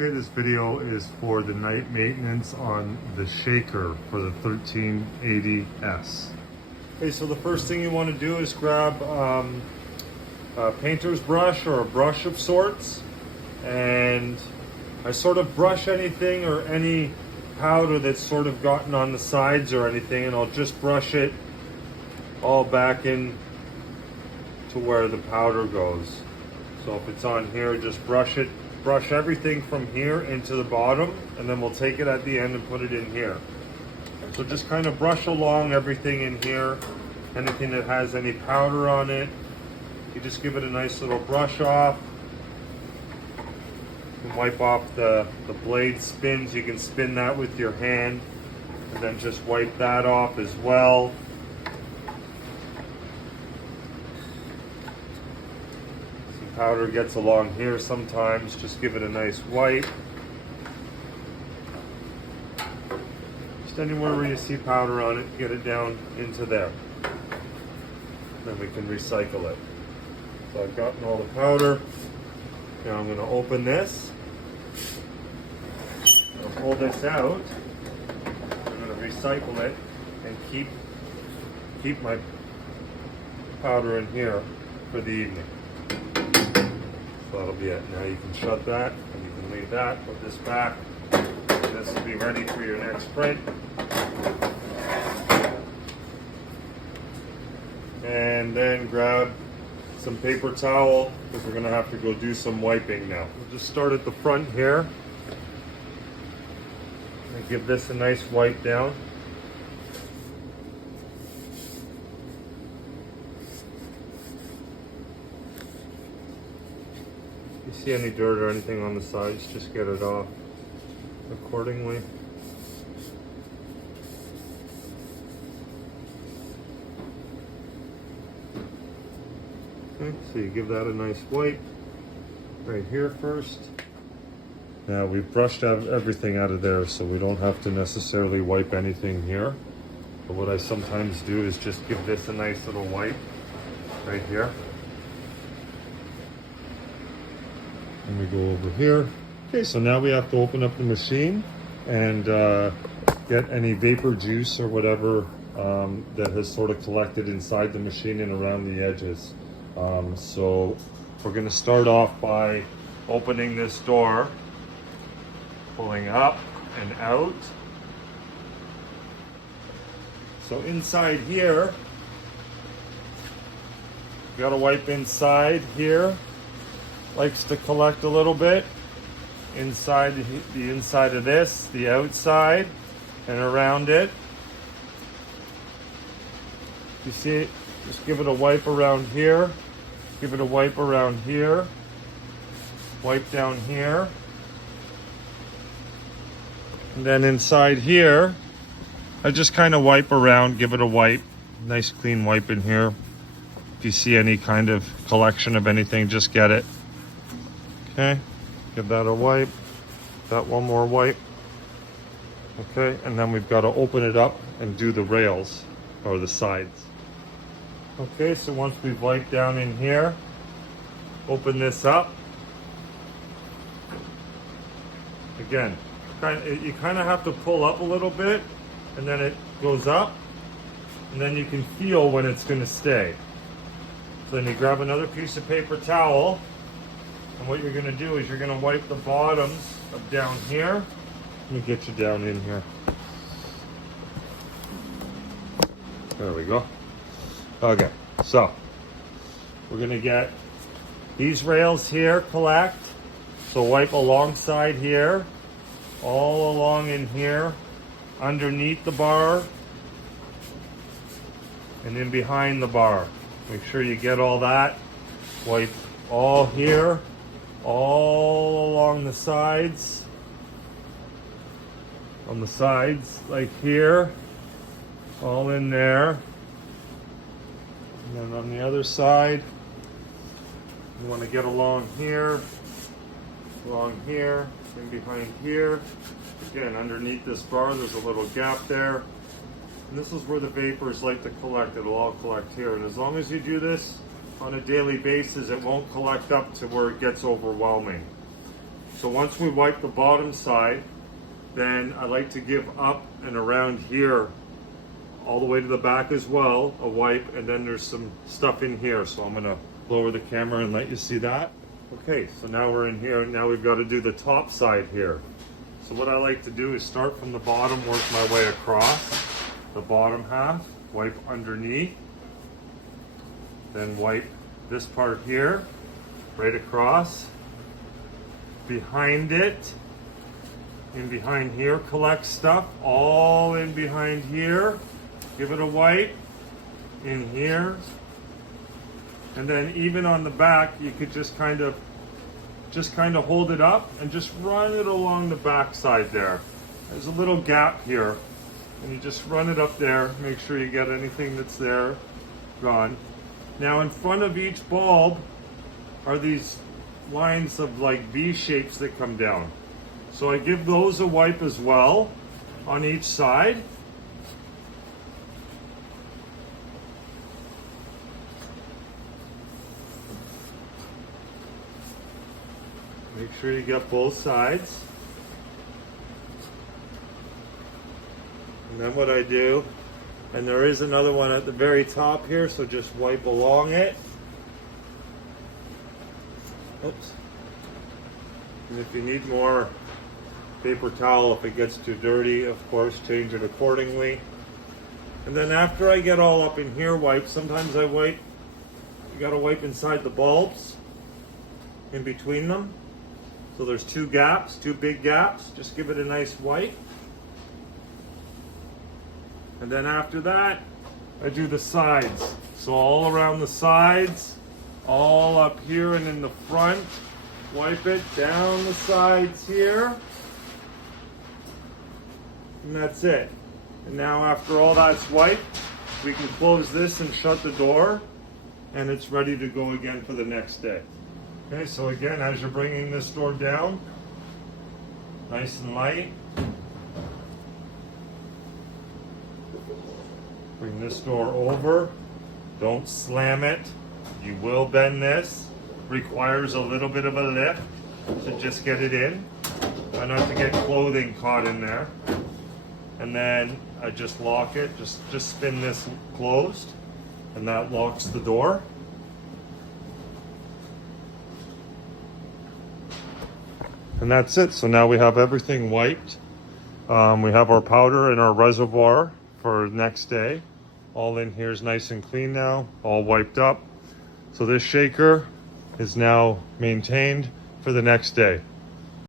Okay, this video is for the night maintenance on the shaker for the 1380S. Okay, so the first thing you want to do is grab a painter's brush or a brush of sorts, and I sort of brush anything or any powder that's sort of gotten on the sides or anything, and I'll just brush it all back in to where the powder goes. So if it's on here, just brush everything from here into the bottom, and then we'll take it at the end and put it in here. So just kind of brush along everything in here. Anything that has any powder on it, you just give it a nice little brush off. You can wipe off the blade spins. You can spin that with your hand, and then just wipe that off as well. Powder gets along here sometimes, just give it a nice wipe. Just anywhere where you see powder on it, get it down into there. Then we can recycle it. So I've gotten all the powder. Now I'm going to open this. I'll pull this out. I'm going to recycle it and keep my powder in here for the evening. So that'll be it. Now you can shut that, and you can leave that, put this back. This will be ready for your next print. And then grab some paper towel, because we're going to have to go do some wiping now. We'll just start at the front here. And give this a nice wipe down. See any dirt or anything on the sides, just get it off accordingly. Okay, so you give that a nice wipe right here first. Now we've brushed out everything out of there, so we don't have to necessarily wipe anything here. But what I sometimes do is just give this a nice little wipe right here. And we go over here. Okay, so now we have to open up the machine and get any vapor juice or whatever that has sort of collected inside the machine and around the edges. So we're going to start off by opening this door, pulling up and out. So inside here, you got to wipe inside here. Likes to collect a little bit inside the inside of this, the outside, and around it. You see it? Just give it a wipe around here. Give it a wipe around here. Wipe down here. And then inside here, I just kind of wipe around, give it a wipe. Nice clean wipe in here. If you see any kind of collection of anything, just get it. Okay, give that a wipe, that one more wipe. Okay, and then we've got to open it up and do the rails or the sides. Okay, so once we've wiped down in here, open this up. Again, you kind of have to pull up a little bit, and then it goes up, and then you can feel when it's going to stay. So then you grab another piece of paper towel. And what you're going to do is you're going to wipe the bottoms of down here. Let me get you down in here. There we go. Okay, so we're going to get these rails here collect. So wipe alongside here, all along in here, underneath the bar, and in behind the bar. Make sure you get all that. Wipe all here. All along the sides, on the sides like here, all in there, and then on the other side you want to get along here, and behind here. Again, underneath this bar there's a little gap there, and this is where the vapors like to collect. It'll all collect here, and as long as you do this on a daily basis, it won't collect up to where it gets overwhelming. So once we wipe the bottom side, then I like to give up and around here all the way to the back as well, a wipe, and then there's some stuff in here. So I'm gonna lower the camera and let you see that. Okay, so now we're in here, and now we've got to do the top side here. So what I like to do is start from the bottom, work my way across the bottom half, wipe underneath, then wipe this part here, right across, behind it, in behind here, collect stuff, all in behind here, give it a wipe, in here, and then even on the back, you could just kind of hold it up and just run it along the back side there. There's a little gap here, and you just run it up there, make sure you get anything that's there gone. Now in front of each bulb are these lines of like V shapes that come down. So I give those a wipe as well on each side. Make sure you get both sides. And then what I do, and there is another one at the very top here, so just wipe along it. Oops. And if you need more paper towel, if it gets too dirty, of course, change it accordingly. And then after I get all up in here, wipe, sometimes I wipe, you gotta wipe inside the bulbs, in between them. So there's two gaps, two big gaps, just give it a nice wipe. And then after that, I do the sides. So all around the sides, all up here and in the front, wipe it down the sides here. And that's it. And now after all that's wiped, we can close this and shut the door, and it's ready to go again for the next day. Okay, so again, as you're bringing this door down, nice and light. Bring this door over. Don't slam it. You will bend this. Requires a little bit of a lift to just get it in. Try not to get clothing caught in there. And then I just lock it. Just spin this closed, and that locks the door. And that's it. So now we have everything wiped. We have our powder and our reservoir for next day. All in here is nice and clean now, all wiped up. So this shaker is now maintained for the next day.